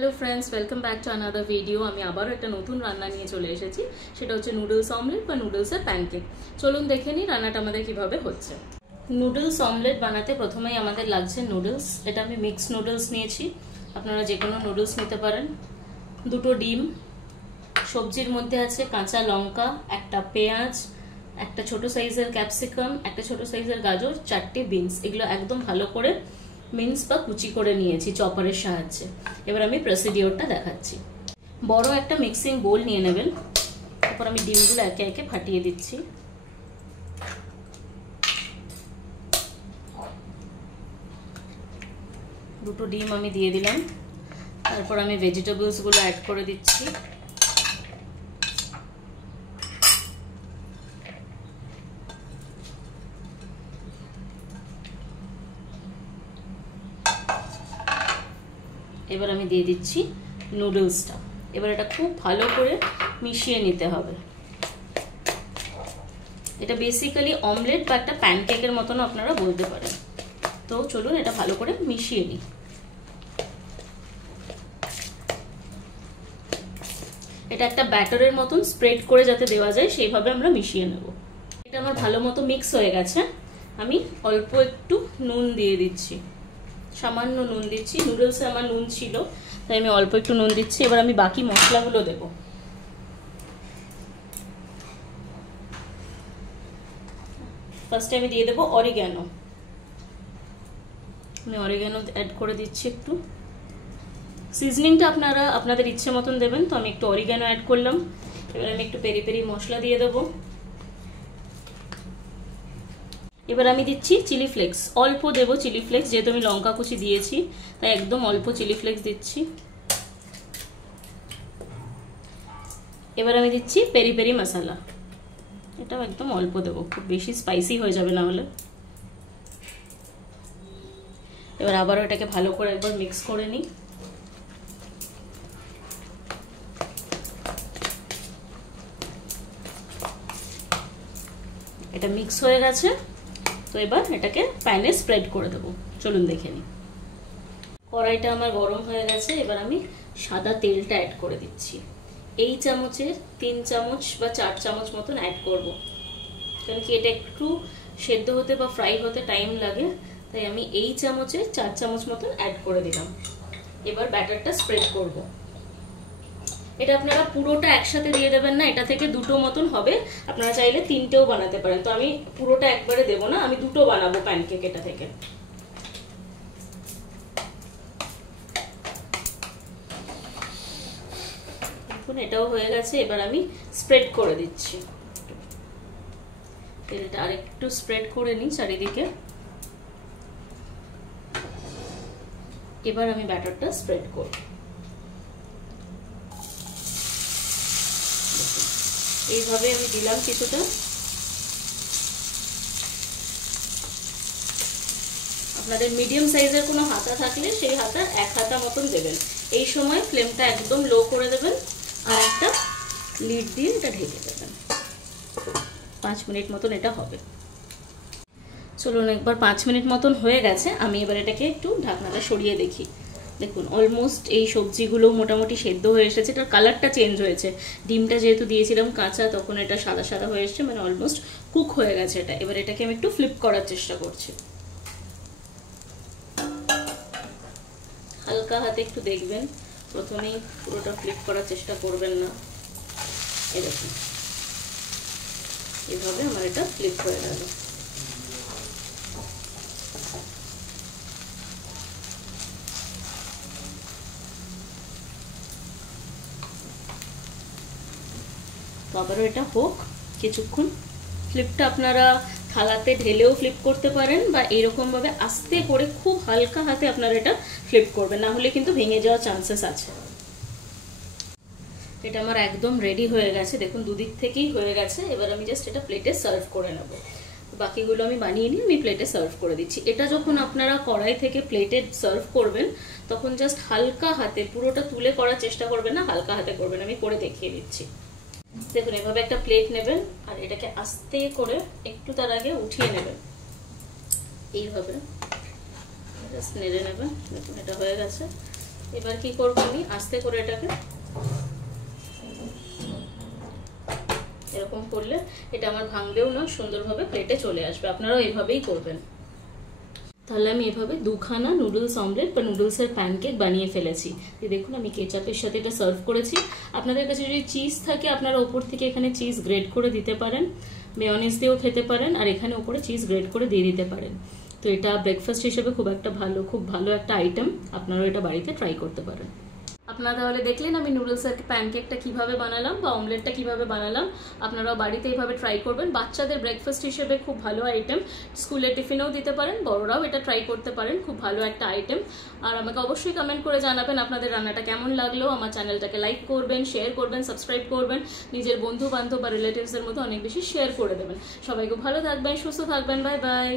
Hello friends, welcome back to another video. আমি আবারও একটা নতুন রান্না নিয়ে চলে এসেছি, সেটা হচ্ছে নুডলস অমলেট বা নুডলসের প্যানকেক। চলুন দেখে নিই রান্নাটা আমাদের কিভাবে হচ্ছে। নুডলস অমলেট বানাতে প্রথমেই আমাদের লাগছে নুডলস। এটা আমি মিক্স নুডলস নিয়েছি, আপনারা যে কোনো নুডলস নিতে পারেন। দুটো ডিম, সবজির মধ্যে আছে কাঁচা লঙ্কা, একটা পেঁয়াজ, একটা ছোট সাইজের ক্যাপসিকাম, একটা ছোট সাইজের গাজর, 4টে বিনস। এগুলো একদম ভালো করে মিন্স বা কুচি করে নিয়েছি চপারের সাহায্যে। এবার আমি প্রসিডিওরটা দেখাচ্ছি। বড় একটা মিক্সিং বোল নিয়ে নেবেন, তারপর আমি ডিমগুলো একে একে ফাটিয়ে দিচ্ছি। দুটো ডিম আমি দিয়ে দিলাম, তারপর আমি ভেজিটেবলসগুলো অ্যাড করে দিচ্ছি। এবার আমি দিয়ে দিচ্ছি নুডলসটা। এবার এটা খুব ভালো করে মিশিয়ে নিতে হবে। এটা বেসিক্যালি অমলেট বা একটা প্যানকেকের মতন আপনারা বলতে পারেন। তো চলুন এটা ভালো করে মিশিয়ে নিই। এটা একটা ব্যাটারের মতন স্প্রেড করে যাতে দেওয়া যায় সেইভাবে আমরা মিশিয়ে নেব। এটা আমার ভালো মতো মিক্স হয়ে গেছে। আমি অল্প একটু নুন দিয়ে দিচ্ছি, সামান্য নুন দিচ্ছি। নুডলসে আমার নুন ছিল, তাই আমি অল্প একটু নুন দিচ্ছি। এবার আমি বাকি মশলাগুলো দেব। ফার্স্টে আমি দিয়ে দেবো অরিগ্যানো। আমি অরিগ্যানো অ্যাড করে দিচ্ছি একটু। সিজনিংটা আপনারা আপনাদের ইচ্ছে মতন দেবেন, তো আমি একটু অরিগ্যানো অ্যাড করলাম। এবার আমি একটু পেরি পেরি মশলা দিয়ে দেবো। এবার আমি দিচ্ছি চিলি ফ্লেক্স, অল্প দেবো চিলি ফ্লেক্স, যেহেতু আমি লঙ্কা কুচি দিয়েছি তাই একদম অল্প চিলি ফ্লেক্স দিচ্ছি। এবার আমি দিচ্ছি পেরি পেরি মশলা, এটাও একদম অল্প দেবো, খুব বেশি স্পাইসি হয়ে যাবে না হলে। এবার আবারও এটাকে ভালো করে একবার মিক্স করে নিই। এটা মিক্স হয়ে গেছে, তো এবার এটাকে প্যানে স্প্রেড করে দেবো। চলুন দেখে নিই। কড়াইটা আমার গরম হয়ে গেছে। এবার আমি সাদা তেলটা অ্যাড করে দিচ্ছি। এই চামচের 3 চামচ বা 4 চামচ মতন অ্যাড করব, কারণ কি এটা একটু সেদ্ধ হতে বা ফ্রাই হতে টাইম লাগে, তাই আমি এই চামচে 4 চামচ মতন অ্যাড করে দিলাম। এবার ব্যাটারটা স্প্রেড করব। এটা আপনারা পুরোটা একসাথে দিয়ে দেবেন না, এটা থেকে দুটো মতন হবে। আপনারা চাইলে 3টেও বানাতে পারেন, তো আমি পুরোটা একবারে দেবো না, আমি দুটো বানাবো প্যানকেক এটা থেকে। দেখুন এটাও হয়ে গেছে। এবার আমি স্প্রেড করে দিচ্ছি। তেলটা আরেকটু স্প্রেড করে নিই চারিদিকে। এবার আমি ব্যাটারটা স্প্রেড করব। এইভাবে আমি দিলাম কিছুটা। আপনাদের মিডিয়াম সাইজের কোনো হাতা থাকলে সেই হাতা 1 হাতা মতন দেবেন। এই সময় ফ্লেমটা একদম লো করে দেবেন আর একটা লিড দিয়ে এটা ঢেকে দেবেন। 5 মিনিট মতন এটা হবে। চলুন একবার 5 মিনিট মতন হয়ে গেছে। আমি এবার এটাকে একটু ঢাকনাটা সরিয়ে দেখি। দেখুন অলমোস্ট এই সবজিগুলো মোটামুটি সেদ্ধ হয়ে এসেছে। এটার কালারটা চেঞ্জ হয়েছে, ডিমটা যেহেতু দিয়েছিলাম কাঁচা তখন এটা সাদা সাদা হয়ে এসেছে, মানে অলমোস্ট কুক হয়ে গেছে এটা। এবার এটাকে আমি একটু ফ্লিপ করার চেষ্টা করছি। হালকা হাতে একটু দেখবেন, প্রথমেই পুরোটা ফ্লিপ করার চেষ্টা করবেন না। এরকম এভাবে আমার এটা ফ্লিপ হয়ে গেল। তো আবারও এটা হোক কিছুক্ষণ। ফ্লিপটা আপনারা থালাতে ঢেলেও ফ্লিপ করতে পারেন, বা এরকম ভাবে আস্তে করে খুব হালকা হাতে আপনারা এটা ফ্লিপ করবেন, না হলে কিন্তু ভেঙে যাওয়ার চান্সেস আছে। এটা আমার একদম রেডি হয়ে গেছে, দেখুন দুদিক থেকেই হয়ে গেছে। এবার আমি জাস্ট এটা প্লেটে সার্ভ করে নেব। বাকিগুলো আমি বানিয়ে নিয়ে আমি প্লেটে সার্ভ করে দিচ্ছি। এটা যখন আপনারা কড়াই থেকে প্লেটে সার্ভ করবেন তখন জাস্ট হালকা হাতে, পুরোটা তুলে করার চেষ্টা করবেন না, হালকা হাতে করবেন। আমি করে দেখিয়ে দিচ্ছি। দেখুন এভাবে একটা প্লেট নেবেন আর এটাকে আস্তে করে একটু তার আগে উঠিয়ে নেবেন, এইভাবে জাস্ট নেড়ে নেবেন। দেখুন এটা হয়ে গেছে। এবার কি করবো আমি আস্তে করে এটাকে এরকম করলে এটা আমার ভাঙবেও না, সুন্দরভাবে প্লেটে চলে আসবে। আপনারাও এভাবেই করবেন। তাহলে আমি এভাবে দুখানা নুডলস অমলেট বা নুডলসের প্যানকেক বানিয়ে ফেলেছি। দেখুন আমি কেচাপের সাথে এটা সার্ভ করেছি। আপনাদের কাছে যদি চিজ থাকে আপনারা ওপর থেকে এখানে চিজ গ্রেট করে দিতে পারেন, মেয়োনিজ দিয়েও খেতে পারেন, আর এখানে ওপরে চিজ গ্রেট করে দিয়ে দিতে পারেন। তো এটা ব্রেকফাস্ট হিসেবে খুব ভালো একটা আইটেম। আপনারাও এটা বাড়িতে ট্রাই করতে পারেন। আপনারা তাহলে দেখলেন আমি নুডলসের প্যানকেকটা কিভাবে বানালাম বা অমলেটটা কিভাবে বানালাম। আপনারাও বাড়িতে এইভাবে ট্রাই করবেন। বাচ্চাদের ব্রেকফাস্ট হিসেবে খুব ভালো আইটেম, স্কুলের টিফিনেও দিতে পারেন, বড়রাও এটা ট্রাই করতে পারেন, খুব ভালো একটা আইটেম। আর আমাকে অবশ্যই কমেন্ট করে জানাবেন আপনাদের রান্নাটা কেমন লাগলো। আমার চ্যানেলটাকে লাইক করবেন, শেয়ার করবেন, সাবস্ক্রাইব করবেন, নিজের বন্ধু বান্ধব বা রিলেটিভসের মধ্যে অনেক বেশি শেয়ার করে দেবেন। সবাই খুব ভালো থাকবেন, সুস্থ থাকবেন। Bye bye.